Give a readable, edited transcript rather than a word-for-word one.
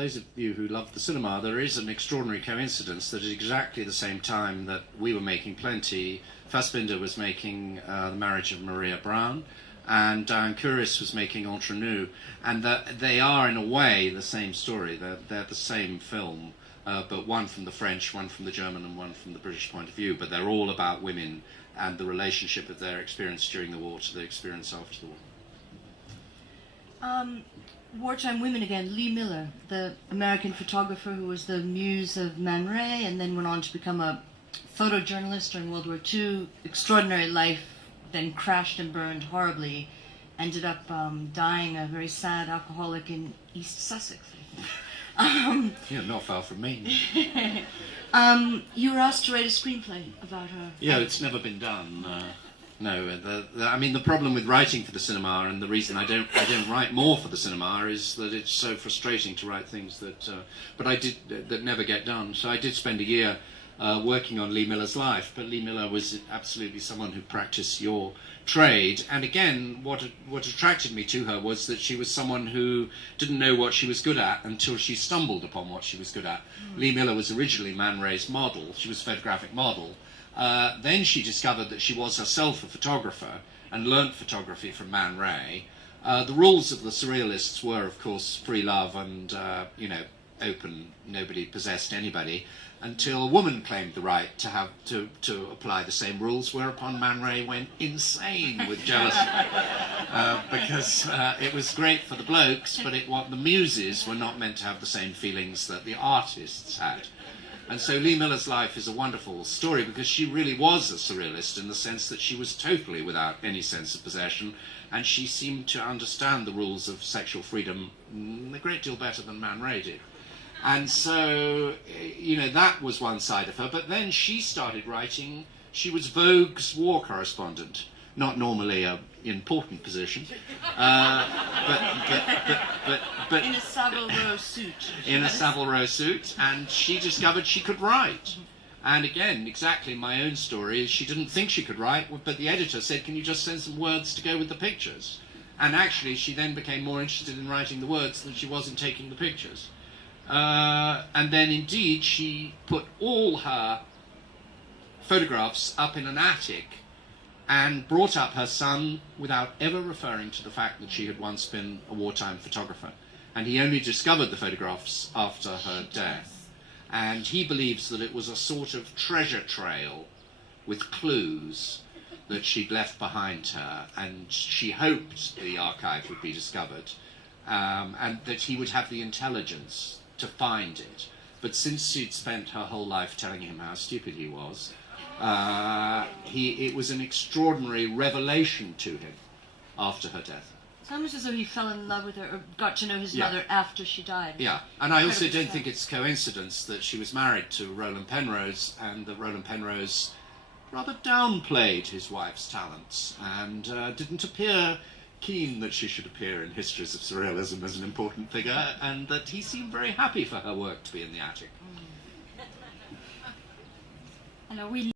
Those of you who love the cinema, there is an extraordinary coincidence that at exactly the same time that we were making Plenty, Fassbinder was making The Marriage of Maria Brown, and Diane Couris was making Entre Nous, and they are in a way the same story. They're the same film, but one from the French, one from the German, and one from the British point of view, but they're all about women and the relationship of their experience during the war to the experience after the war. Wartime women again. Lee Miller, the American photographer who was the muse of Man Ray and then went on to become a photojournalist during World War II. Extraordinary life, then crashed and burned horribly. Ended up dying a very sad alcoholic in East Sussex. Yeah, not far from me. You were asked to write a screenplay about her. Yeah, it's never been done. No, I mean, the problem with writing for the cinema, and the reason I don't write more for the cinema, is that it's so frustrating to write things that never get done. So I did spend a year working on Lee Miller's life, but Lee Miller was absolutely someone who practiced your trade. And again, what attracted me to her was that she was someone who didn't know what she was good at until she stumbled upon what she was good at. Lee Miller was originally Man Ray's model. She was a photographic model. Then she discovered that she was herself a photographer and learnt photography from Man Ray. The rules of the Surrealists were, of course, free love and, open, nobody possessed anybody, until a woman claimed the right to apply the same rules, whereupon Man Ray went insane with jealousy. Because it was great for the blokes, but the muses were not meant to have the same feelings that the artists had. And so Lee Miller's life is a wonderful story because she really was a surrealist in the sense that she was totally without any sense of possession, and she seemed to understand the rules of sexual freedom a great deal better than Man Ray did. And so, that was one side of her. But then she started writing. She was Vogue's war correspondent. Not normally an important position, but in a Savile Row suit. In a Savile Row suit, and she discovered she could write. And again, exactly my own story is she didn't think she could write, but the editor said, "Can you just send some words to go with the pictures?" And actually, she then became more interested in writing the words than she was in taking the pictures. And then, indeed, she put all her photographs up in an attic and brought up her son without ever referring to the fact that she had once been a wartime photographer. And he only discovered the photographs after her death. And he believes that it was a sort of treasure trail with clues that she'd left behind her, and she hoped the archive would be discovered, and that he would have the intelligence to find it. But since she'd spent her whole life telling him how stupid he was, it was an extraordinary revelation to him after her death. It's almost as though he fell in love with her, or got to know his mother after she died. Yeah, and I also don't think it's coincidence that she was married to Roland Penrose, and that Roland Penrose rather downplayed his wife's talents, and didn't appear keen that she should appear in histories of surrealism as an important figure, and that he seemed very happy for her work to be in the attic. Alors oui.